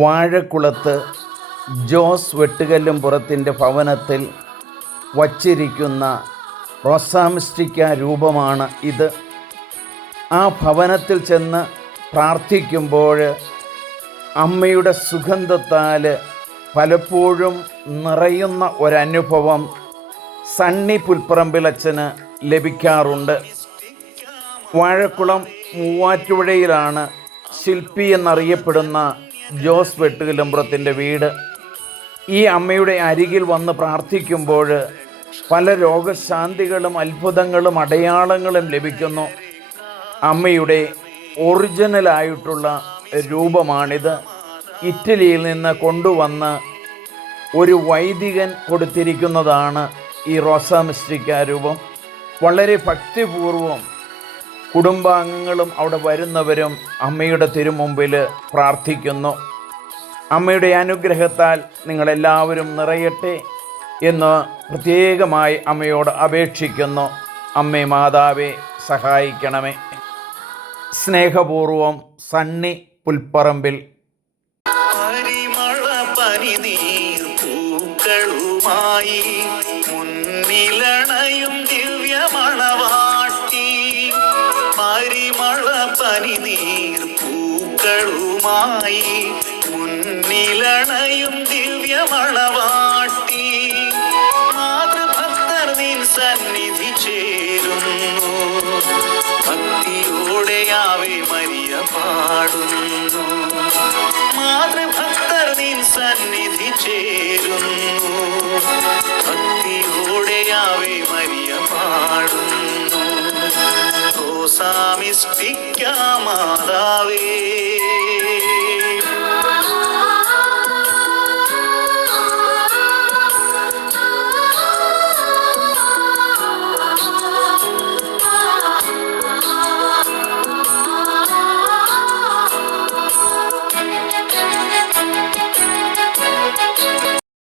വാഴക്കുളത്ത് ജോസ് വെട്ടുകല്ലും പുറത്തിന്റെ ഭവനത്തിൽ വച്ചിരിക്കുന്ന റൊസാമിസ്റ്റിക്ക രൂപമാണ് ഇത്. ആ ഭവനത്തിൽ ചെന്ന് പ്രാർത്ഥിക്കുമ്പോൾ അമ്മയുടെ സുഗന്ധത്താൽ പലപ്പോഴും നിറയുന്ന ഒരനുഭവം സണ്ണി പുൽപ്പറമ്പിലച്ഛന് ലഭിക്കാറുണ്ട്. വാഴക്കുളം മൂവാറ്റുപുഴയിലാണ് ശില്പി എന്നറിയപ്പെടുന്ന ജോസ് വെട്ടുകിലമ്പുറത്തിന്റെ വീട്. ഈ അമ്മയുടെ അരികിൽ വന്ന് പ്രാർത്ഥിക്കുമ്പോൾ പല രോഗശാന്തികളും അത്ഭുതങ്ങളും അടയാളങ്ങളും ലഭിക്കുന്നു. അമ്മയുടെ ഒറിജിനലായിട്ടുള്ള രൂപമാണിത്. ഇറ്റലിയിൽ നിന്ന് കൊണ്ടുവന്ന് ഒരു വൈദികൻ കൊടുത്തിരിക്കുന്നതാണ് ഈ റോസാമിസ്റ്റിക്ക രൂപം. വളരെ ഭക്തിപൂർവം കുടുംബാംഗങ്ങളും അവിടെ വരുന്നവരും അമ്മയുടെ തിരുമുമ്പിൽ പ്രാർത്ഥിക്കുന്നു. അമ്മയുടെ അനുഗ്രഹത്താൽ നിങ്ങളെല്ലാവരും നിറയട്ടെ എന്ന് പ്രത്യേകമായി അമ്മയോട് അപേക്ഷിക്കുന്നു. അമ്മേ മാതാവെ സഹായിക്കണമേ. സ്നേഹപൂർവം സണ്ണി പുൽപ്പറമ്പിൽ. പൂക്കളുമായി മുന്നിലണയും പനിനീർ പൂക്കളുമായി മുന്നിലണയും ദിവ്യമണവാട്ടി മാതൃഭക്തർ നിൻ സന്നിധി ചേരുന്നു. ഭക്തിയോടെയാവേ മരിയ പാടുന്നു. മാതൃഭക്തർ നിൻ സന്നിധി ചേരുന്നു മാതാവേ